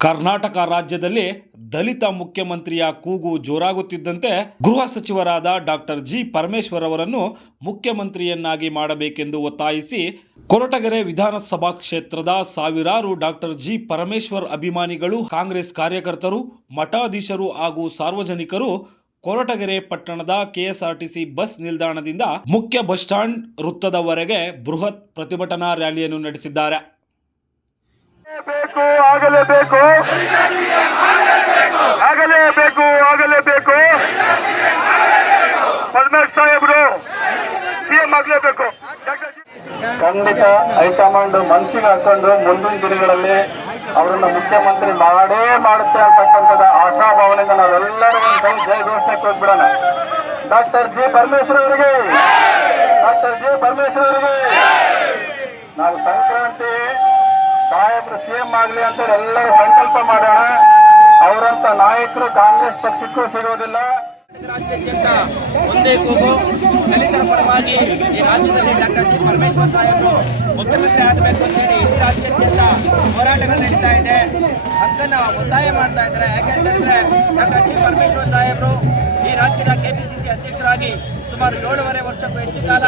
ಕರ್ನಾಟಕ ರಾಜ್ಯದಲ್ಲಿ ದಲಿತ ಮುಖ್ಯಮಂತ್ರಿಯ ಕೂಗು ಜೋರಾಗುತ್ತಿದ್ದಂತೆ ಗೃಹ ಸಚಿವರಾದ ಡಾಕ್ಟರ್ ಜಿ ಪರಮೇಶ್ವರ್ ಅವರನ್ನು ಮುಖ್ಯಮಂತ್ರಿಯನ್ನಾಗಿ ಮಾಡಬೇಕೆಂದು ಒತ್ತಾಯಿಸಿ ಕೊರಟಗೆರೆ ವಿಧಾನಸಭಾ ಕ್ಷೇತ್ರದ ಸಾವಿರಾರು ಡಾಕ್ಟರ್ ಜಿ ಪರಮೇಶ್ವರ್ ಅಭಿಮಾನಿಗಳು ಕಾಂಗ್ರೆಸ್ ಕಾರ್ಯಕರ್ತರು, ಮಠಾಧೀಶರು ಹಾಗೂ ಸಾರ್ವಜನಿಕರು ಕೊರಟಗೆರೆ ಪಟ್ಟಣದ ಕೆಎಸ್ಆರ್ಟಿಸಿ ಬಸ್ ನಿಲ್ದಾಣದಿಂದ ಮುಖ್ಯ ಬಸ್ ಸ್ಟಾಂಡ್ ವೃತ್ತದವರೆಗೆ ಬೃಹತ್ ಪ್ರತಿಭಟನಾ ರ್ಯಾಲಿಯನ್ನು ನಡೆಸಿದ್ದಾರೆ. ಬೇಕು ಆಗಲೇಬೇಕು. ಆಗಲೇಬೇಕು ಆಗಲೇಬೇಕು. ಪರಮೇಶ್ ಸಾಹೇಬ್ರು, ಸಿಎಂ ಆಗಲೇಬೇಕು. ಖಂಡಿತ ಹೈಕಮಾಂಡ್ ಮನಸ್ಸಿಗೆ ಹಾಕೊಂಡು ಮುಂದಿನ ದಿನಗಳಲ್ಲಿ ಅವರನ್ನ ಮುಖ್ಯಮಂತ್ರಿ ಮಾಡೇ ಮಾಡುತ್ತೆ ಅಂತಕ್ಕಂಥದ್ದು ಆಶಾಭಾವನೆಯಿಂದ ನಾವೆಲ್ಲರೂ ಒಂದು ಜಯ ಘೋಷಣೆಗೆ ಹೋಗ್ಬಿಡೋಣ. ಡಾಕ್ಟರ್ ಜಿ ಪರಮೇಶ್ವರ್ ಅವರಿಗೆ. ಡಾಕ್ಟರ್ ಜಿ ಪರಮೇಶ್ವರ್ ಅವರಿಗೆ. ನಾವು ಸಿಎಂ ಆಗಲಿ ಅಂತ ಎಲ್ಲರೂ ಸಂಕಲ್ಪ ಮಾಡೋಣ. ಅವರಂತ ನಾಯಕರು ಕಾಂಗ್ರೆಸ್ ಪಕ್ಷಕ್ಕೂ ಸಿಗೋದಿಲ್ಲ. ರಾಜ್ಯಾದ್ಯಂತ ಒಂದೇ ಕೂಗು. ದಲಿತರ ಪರವಾಗಿ ಈ ರಾಜ್ಯದಲ್ಲಿ ಡಾಕ್ಟರ್ ಜಿ ಪರಮೇಶ್ವರ್ ಸಾಹೇಬರು ಮುಖ್ಯಮಂತ್ರಿ ಆಗಬೇಕು ಅಂತೇಳಿ ಇಡೀ ರಾಜ್ಯಾದ್ಯಂತ ಹೋರಾಟಗಳು ನಡೀತಾ ಇದೆ. ಹಕ್ಕನ್ನು ಒತ್ತಾಯ ಮಾಡ್ತಾ ಇದ್ದಾರೆ. ಯಾಕೆ ಅಂತ ಹೇಳಿದ್ರೆ ಡಾಕ್ಟರ್ ಜಿ ಪರಮೇಶ್ವರ್ ಸಾಹೇಬರು ಸುಮಾರು ಏಳುವರೆ ವರ್ಷಕ್ಕೂ ಹೆಚ್ಚು ಕಾಲ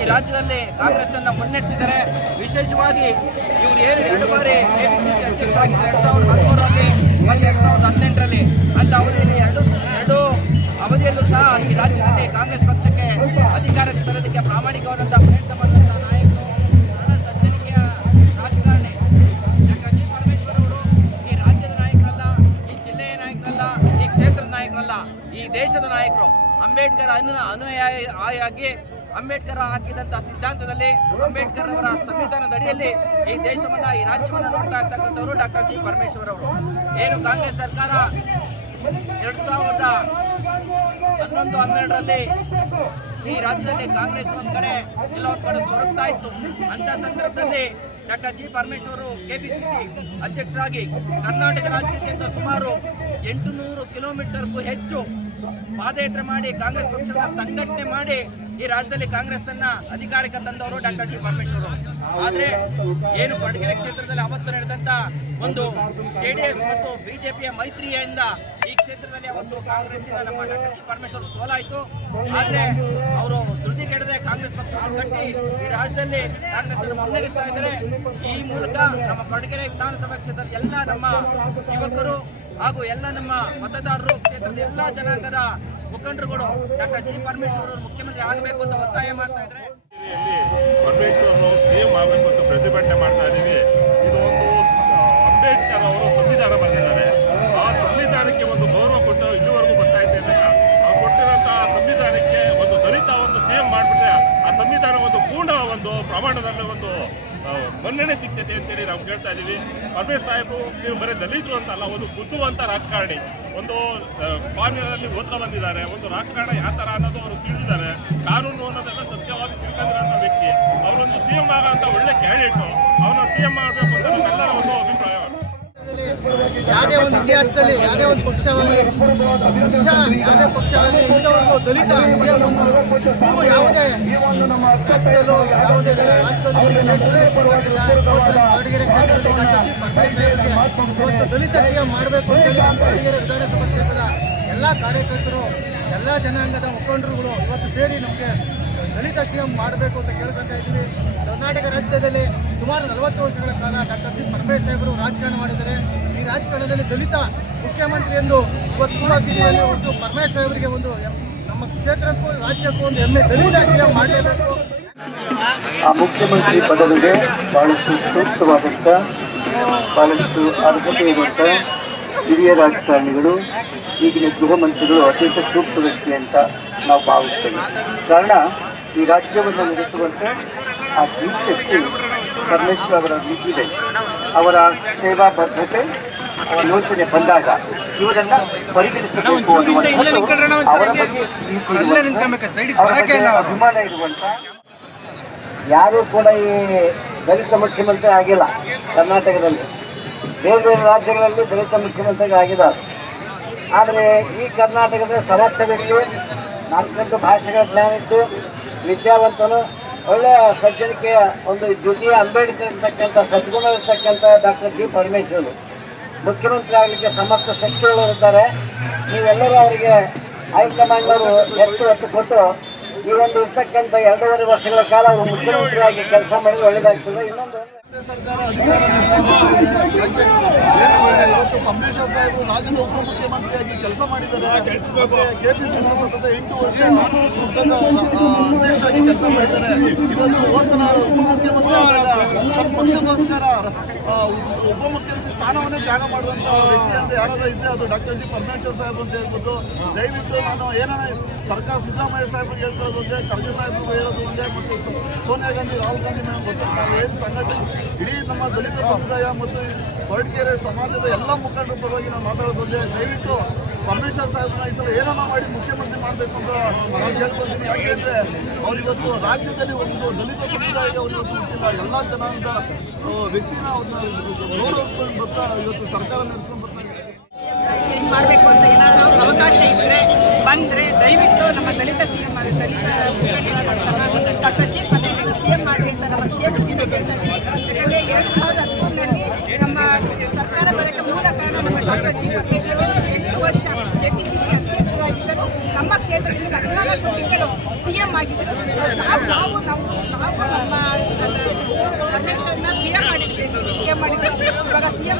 ಈ ರಾಜ್ಯದಲ್ಲಿ ಕಾಂಗ್ರೆಸ್ ಅನ್ನ ಮುನ್ನಡೆಸಿದ್ದಾರೆ. ವಿಶೇಷವಾಗಿ ಇವರು ಏನು ಎರಡು ಬಾರಿ ಕೆಪಿಸಿಸಿ ಅಧ್ಯಕ್ಷರಾಗಿದ್ದಾರೆ ಎರಡ್ ಸಾವಿರದ ಹದಿಮೂರರಲ್ಲಿ ಮತ್ತು ಎರಡ್ ಸಾವಿರದ ಹದಿನೆಂಟರಲ್ಲಿ ಅಂತ ಅವಧಿಯಲ್ಲಿ ಎರಡು ಎರಡು ಅವಧಿಯಲ್ಲೂ ಸಹ ಈ ರಾಜ್ಯದಲ್ಲಿ ಕಾಂಗ್ರೆಸ್ ಪಕ್ಷಕ್ಕೆ ಅಧಿಕಾರಕ್ಕೆ ತರೋದಕ್ಕೆ ಪ್ರಾಮಾಣಿಕವಾದಂಥ ಪ್ರಯತ್ನ ಮಾಡಿದಂತಹ ನಾಯಕರು ಸಜ್ಜನಿಕೆಯ ರಾಜಕಾರಣಿ ಡಾಕ್ಟರ್ ಪರಮೇಶ್ವರ್ ಅವರು ಈ ರಾಜ್ಯದ ನಾಯಕರಲ್ಲ, ಈ ಜಿಲ್ಲೆಯ ನಾಯಕರಲ್ಲ, ಈ ಕ್ಷೇತ್ರದ ನಾಯಕರಲ್ಲ, ಈ ದೇಶದ ನಾಯಕರು. ಅಂಬೇಡ್ಕರ್ ಅನು ಅನುಯಾಯಿಯಾಗಿ ಅಂಬೇಡ್ಕರ್ ಹಾಕಿದಂತಹ ಸಿದ್ಧಾಂತದಲ್ಲಿ ಅಂಬೇಡ್ಕರ್ ಅವರ ಸಂವಿಧಾನದ ಅಡಿಯಲ್ಲಿ ಈ ದೇಶವನ್ನ, ಈ ರಾಜ್ಯವನ್ನ ನೋಡ್ತಾ ಇರ್ತಕ್ಕಂಥವ್ರು ಡಾಕ್ಟರ್ ಜಿ ಪರಮೇಶ್ವರ್ ಅವರು. ಏನು ಕಾಂಗ್ರೆಸ್ ಸರ್ಕಾರ ಎರಡ್ ಸಾವಿರದ ಹನ್ನೊಂದು, ಹನ್ನೆರಡರಲ್ಲಿ ಈ ರಾಜ್ಯದಲ್ಲಿ ಕಾಂಗ್ರೆಸ್ ಒಂದ್ ಕಡೆ ಎಲ್ಲ ಕಡೆ ಸೊರಗ್ತಾ ಇತ್ತು. ಅಂತ ಸಂದರ್ಭದಲ್ಲಿ ಡಾಕ್ಟರ್ ಜಿ ಪರಮೇಶ್ವರು ಕೆಪಿಸಿಸಿ ಅಧ್ಯಕ್ಷರಾಗಿ ಕರ್ನಾಟಕ ರಾಜ್ಯಾದ್ಯಂತ ಸುಮಾರು ಎಂಟುನೂರು ಕಿಲೋಮೀಟರ್ಗೂ ಹೆಚ್ಚು ಪಾದಯಾತ್ರೆ ಮಾಡಿ ಕಾಂಗ್ರೆಸ್ ಪಕ್ಷವನ್ನ ಸಂಘಟನೆ ಮಾಡಿ ಈ ರಾಜ್ಯದಲ್ಲಿ ಕಾಂಗ್ರೆಸ್ ಅನ್ನ ಅಧಿಕಾರಕ್ಕೆ ತಂದವರು ಡಾಕ್ಟರ್ ಜಿ ಪರಮೇಶ್ವರ್ ಆದ್ರೆ ಏನು ಕೊಡಗೆರೆ ಕ್ಷೇತ್ರದಲ್ಲಿ ಅವತ್ತು ನಡೆದಂತ ಒಂದು ಜೆಡಿಎಸ್ ಮತ್ತು ಬಿಜೆಪಿಯ ಮೈತ್ರಿಯಿಂದ ಈ ಕ್ಷೇತ್ರದಲ್ಲಿ ಅವತ್ತು ಕಾಂಗ್ರೆಸ್ಸಿನ ನಮ್ಮ ಡಾಕ್ಟರ್ ಜಿ ಪರಮೇಶ್ವರ್ ಸೋಲಾಯಿತು. ಆದ್ರೆ ಅವರು ಧೃತಿಗೆಡದೆ ಕಾಂಗ್ರೆಸ್ ಪಕ್ಷವನ್ನು ಕಟ್ಟಿ ಈ ರಾಜ್ಯದಲ್ಲಿ ಕಾಂಗ್ರೆಸ್ ಅನ್ನು ಮುನ್ನಡೆಸ್ತಾ ಇದ್ದಾರೆ. ಈ ಮೂಲಕ ನಮ್ಮ ಕೊಡಗೆರೆ ವಿಧಾನಸಭಾ ಕ್ಷೇತ್ರದ ಎಲ್ಲ ನಮ್ಮ ಯುವಕರು ಹಾಗೂ ಎಲ್ಲ ನಮ್ಮ ಮತದಾರರು ಕ್ಷೇತ್ರದ ಎಲ್ಲ ಜನಾಂಗದ ಮುಖಂಡರುಗಳು ಡಾಕ್ಟರ್ ಜಿ ಪರಮೇಶ್ವರ್ ಅವರು ಮುಖ್ಯಮಂತ್ರಿ ಆಗಬೇಕು ಅಂತ ಒತ್ತಾಯ ಮಾಡ್ತಾ ಇದ್ದಾರೆ ಪರಮೇಶ್ವರ್ ಅವರು ಸಿಎಂ ಆಗಬೇಕು ಅಂತ ಪ್ರತಿಭಟನೆ ಮಾಡ್ತಾ ಇದ್ದೀವಿ ಇದು ಒಂದು ಅಂಬೇಡ್ಕರ್ ಅವರು ಸಂವಿಧಾನ ಬರೆದಿದ್ದಾರೆ. ಆ ಸಂವಿಧಾನಕ್ಕೆ ಒಂದು ಗೌರವ ಕೊಟ್ಟು ಇಲ್ಲಿವರೆಗೂ ಬರ್ತಾ ಇದೆ ಇದ್ದಾಗ ಆ ಕೊಟ್ಟಿರುವಂತಹ ಸಂವಿಧಾನಕ್ಕೆ ಒಂದು ದಲಿತ ಒಂದು ಸಿಎಂ ಮಾಡಿಬಿಟ್ರೆ ಆ ಸಂವಿಧಾನ ಒಂದು ಪೂರ್ಣ ಒಂದು ಪ್ರಮಾಣದಲ್ಲಿ ಒಂದು ಮನ್ನಣೆ ಸಿಗ್ತೈತೆ ಅಂತೇಳಿ ನಾವು ಕೇಳ್ತಾ ಇದ್ದೀವಿ. ಪರಮೇಶ್ ಸಾಹೇಬು, ನೀವು ಬರೀ ದಲಿತರು ಅಂತ ಅಲ್ಲ ಒಂದು ಬುದ್ಧಿವಂತ ರಾಜಕಾರಣಿ. ಒಂದು ಫಾರ್ಮಿನಲ್ಲಿ ಓದ್ತಾ ಬಂದಿದ್ದಾರೆ. ಒಂದು ರಾಜಕಾರಣ ಯಾವ ಥರ ಅನ್ನೋದು ಅವರು ತಿಳಿದಿದ್ದಾರೆ. ಕಾನೂನು ಅನ್ನೋದೆಲ್ಲ ಸತ್ಯವಾಗಿ ತಿಳ್ಕೊಂಡಿರೋಂಥ ವ್ಯಕ್ತಿ. ಅವರೊಂದು ಸಿ ಎಂ ಆಗೋ ಒಳ್ಳೆ ಕ್ಯಾಂಡಿಡೇಟು. ಅವ್ರನ್ನ ಸಿ ಎಂ ಮಾಡಬೇಕು ಅಂತ ಒಂದು ಯಾವುದೇ ಒಂದು ಇತಿಹಾಸದಲ್ಲಿ, ಯಾವುದೇ ಒಂದು ಪಕ್ಷವಾಗಲಿ ಪಕ್ಷ, ಯಾವುದೇ ಪಕ್ಷವಾಗಲಿ ಇಂಥವ್ರಿಗೂ ದಲಿತ ಸಿಎಂ ನೀವು ಯಾವುದೇ ರಾಜ್ಯದಲ್ಲೂ ಯಾವುದೇ ದಾವಣಗೆರೆ ಕ್ಷೇತ್ರದಲ್ಲಿ ಇವತ್ತು ದಲಿತ ಸಿಎಂ ಮಾಡಬೇಕು ಅಂತೇಳಿ ನಮ್ಮ ದಾವಣಗೆರೆ ವಿಧಾನಸಭಾ ಕ್ಷೇತ್ರದ ಎಲ್ಲ ಕಾರ್ಯಕರ್ತರು, ಎಲ್ಲ ಜನಾಂಗದ ಮುಖಂಡರುಗಳು ಇವತ್ತು ಸೇರಿ ನಮಗೆ ದಲಿತ ಸಿ ಎಂ ಮಾಡಬೇಕು ಅಂತ ಕೇಳ್ಕೊತಾ ಇದ್ದೀವಿ. ಕರ್ನಾಟಕ ರಾಜ್ಯದಲ್ಲಿ ಸುಮಾರು ನಲವತ್ತು ವರ್ಷಗಳ ಕಾಲ ಡಾಕ್ಟರ್ ಜಿ ಪರಮೇಶ್ ಸಾಹೇಬರು ರಾಜಕಾರಣ ಮಾಡಿದ್ದಾರೆ. ಈ ರಾಜಕಾರಣದಲ್ಲಿ ದಲಿತ ಮುಖ್ಯಮಂತ್ರಿ ಎಂದು ಅಂದರೆ ಒಂದು ಪರಮೇಶ್ ಸಾಹೇಬರಿಗೆ ಒಂದು ನಮ್ಮ ಕ್ಷೇತ್ರಕ್ಕೂ ರಾಜ್ಯಕ್ಕೂ ಒಂದು ಹೆಮ್ಮೆ ದಲಿತ ಸಿ ಎಂ ಮಾಡಲೇಬೇಕು. ಆ ಮುಖ್ಯಮಂತ್ರಿ ಪದವಿಗೆ ಬಹಳಷ್ಟು ಸೂಕ್ತವಾದಂಥ ಬಹಳಷ್ಟು ಅರ್ಹತೆ ಇರುವಂಥ ಹಿರಿಯ ರಾಜಕಾರಣಿಗಳು, ಈಗಿನ ಗೃಹ ಮಂತ್ರಿಗಳು ಅತ್ಯಂತ ಸೂಕ್ತ ವ್ಯಕ್ತಿ ಅಂತ ನಾವು ಭಾವಿಸ್ತೇವೆ. ಕಾರಣ, ಈ ರಾಜ್ಯವನ್ನು ನಡೆಸುವಂಥ ಆ ದೀಕ್ಷಕ್ಕೆ ಪರಮೇಶ್ವರ್ ಅವರ ನೀತಿದೆ ಅವರ ಸೇವಾ ಬದ್ಧತೆ ಅವರ ಯೋಚನೆ ಬಂದಾಗ ಇವರನ್ನ ಪರಿಗಣಿಸಬೇಕು ಅವರ ಬಗ್ಗೆ ಅಭಿಮಾನ ಇರುವಂತ ಯಾರೂ ಕೂಡ ಈ ದಲಿತ ಮುಖ್ಯಮಂತ್ರಿ ಆಗಿಲ್ಲ ಕರ್ನಾಟಕದಲ್ಲಿ. ಬೇರೆ ಬೇರೆ ರಾಜ್ಯಗಳಲ್ಲಿ ದಲಿತ ಮುಖ್ಯಮಂತ್ರಿ ಆಗಿದ್ದಾರೆ. ಆದರೆ ಈ ಕರ್ನಾಟಕದ ಸಮರ್ಥ ವ್ಯಕ್ತಿ ನಾಲ್ಕಂಟು ಭಾಷೆಗಳ ಜ್ಞಾನ ಇತ್ತು ವಿದ್ಯಾವಂತನು ಒಳ್ಳೆಯ ಸಜ್ಜನಿಕೆಯ ಒಂದು ದ್ವಿತೀಯ ಅಂಬೇಡ್ಕರ್ ಇರ್ತಕ್ಕಂಥ ಸದ್ಗುಣ ಇರ್ತಕ್ಕಂಥ ಡಾಕ್ಟರ್ ಜಿ ಪರಮೇಶ್ವರು. ಮುಖ್ಯಮಂತ್ರಿ ಆಗಲಿಕ್ಕೆ ಸಮರ್ಥ ಶಕ್ತಿಗಳಿದ್ದಾರೆ ನೀವೆಲ್ಲರೂ ಅವರಿಗೆ ಹೈಕಮಾಂಡ್ನವರು ಹೆಚ್ಚು ಎತ್ತು ಕೊಟ್ಟು ಈ ಒಂದು ಇರ್ತಕ್ಕಂಥ ಎರಡೂವರೆ ವರ್ಷಗಳ ಕಾಲ ಅವರು ಮುಖ್ಯಮಂತ್ರಿಯಾಗಿ ಕೆಲಸ ಮಾಡಿ ಒಳ್ಳೆಯದಾಗ್ತದೆ ಇನ್ನೊಂದು ಸರ್ಕಾರ ಅಧಿಕಾರ ನಡೆಸ್ಕೊಂಡು ಯಾಕೆ? ಏನು ಬೇಡ ಇವತ್ತು ಪರಮೇಶ್ವರ್ ಸಾಹೇಬರು ರಾಜ್ಯದ ಉಪಮುಖ್ಯಮಂತ್ರಿಯಾಗಿ ಕೆಲಸ ಮಾಡಿದ್ದಾರೆ. ಕೆಪಿಸಿಸಿ ಸತತ ಎಂಟು ವರ್ಷ ಅಧ್ಯಕ್ಷರಾಗಿ ಕೆಲಸ ಮಾಡಿದ್ದಾರೆ. ಇವತ್ತು ಹೋದ ಪಕ್ಷಕ್ಕೋಸ್ಕರ ಉಪಮುಖ್ಯಮಂತ್ರಿ ಸ್ಥಾನವನ್ನೇ ತ್ಯಾಗ ಮಾಡುವಂಥ ವ್ಯಕ್ತಿ ಅಂದ್ರೆ ಯಾರಾದ್ರೂ ಇದ್ರೆ ಅದು ಡಾಕ್ಟರ್ ಜಿ ಪರಮೇಶ್ವರ್ ಸಾಹೇಬ್ ಅಂತ ಹೇಳ್ಬೋದು ದಯವಿಟ್ಟು ನಾನು ಏನಾರ ಸರ್ಕಾರ ಸಿದ್ದರಾಮಯ್ಯ ಸಾಹೇಬ್ರಿಗೆ ಹೇಳ್ಕೊಳ್ಳೋದು ಒಂದೇ, ಖರ್ಗೆ ಸಾಹೇಬ್ರಿಗೆ ಹೇಳೋದು ಒಂದೇ, ಮತ್ತು ಸೋನಿಯಾ ಗಾಂಧಿ, ರಾಹುಲ್ ಗಾಂಧಿ ಮೇಡಮ್ ಗೊತ್ತು? ನಾವು ಏನು ಸಂಘಟನೆ, ಇಡೀ ನಮ್ಮ ದಲಿತ ಸಮುದಾಯ ಮತ್ತು ಕೊರಟಗೆರೆ ಸಮಾಜದ ಎಲ್ಲ ಮುಖಂಡರ ಪರವಾಗಿ ನಾವು ಮಾತಾಡೋದು ಒಂದೇ, ದಯವಿಟ್ಟು ಪರಮೇಶ್ವರ್ ಸಾಹೇಬ್ನ ಈ ಸಲ ಏನಾರ ಮಾಡಿ ಮುಖ್ಯಮಂತ್ರಿ ಮಾಡಬೇಕು ಅಂತ ನಾನು ಹೇಳ್ಕೊಳ್ತೀನಿ. ಯಾಕೆ ಅಂದರೆ ಅವರಿವತ್ತು ರಾಜ್ಯದಲ್ಲಿ ಒಂದು ದಲಿತ ಸಮುದಾಯ ಅವರಿವತ್ತು ಹುಟ್ಟಿಲ್ಲ. ಎಲ್ಲ ಜನಾಂಗದ ವ್ಯಕ್ತಿನ ಅವ್ರನ್ನ ಗೌರವಿಸ್ಕೊಂಡು ಬರ್ತಾ ಇವತ್ತು ಸರ್ಕಾರ ನಡೆಸ್ಕೊಂಡು ಬರ್ತಾ ಇದ್ದಾರೆ ಮಾಡಬೇಕು ಅಂತ ಏನಾದರೂ ಅವಕಾಶ ಇದ್ದರೆ ಬಂದರೆ ದಯವಿಟ್ಟು ನಮ್ಮ Dalit C M Dalit doctor Parameshwar C M ಮಾಡಲಿ ಅಂತ ನಮ್ಮ ಕ್ಷೇತ್ರದಿಂದ ಯಾಕಂದರೆ ಎರಡು ಸಾವಿರದ ಹದಿಮೂರರಲ್ಲಿ ನಮ್ಮ ಸರ್ಕಾರ ಬರೋಕ್ಕೆ ಮೂಲ ಕಾರಣ ನಮ್ಮ ಡಾಕ್ಟರ್ ಜಿ ಪರಮೇಶ್ವರ್ ವರ್ಷ ಕೆ ಪಿ ಸಿ ಸಿ ಅಧ್ಯಕ್ಷರಾಗಿದ್ದರು ನಮ್ಮ ಕ್ಷೇತ್ರದಿಂದ ಹದಿನಾಲ್ಕು ತಿಂಗಳು ಸಿ ಎಂ ಆಗಿದ್ದರು ನಾವು ನಾವು ನಾವು ನಾವು ನಮ್ಮ ಪರಮೇಶ್ವರ್ನ ಸಿ ಎಂ ಮಾಡಿದ್ವಿ ಸಿ ಎಂ ಮಾಡಿದ್ವಿ ಇವಾಗ ಸಿ ಎಂ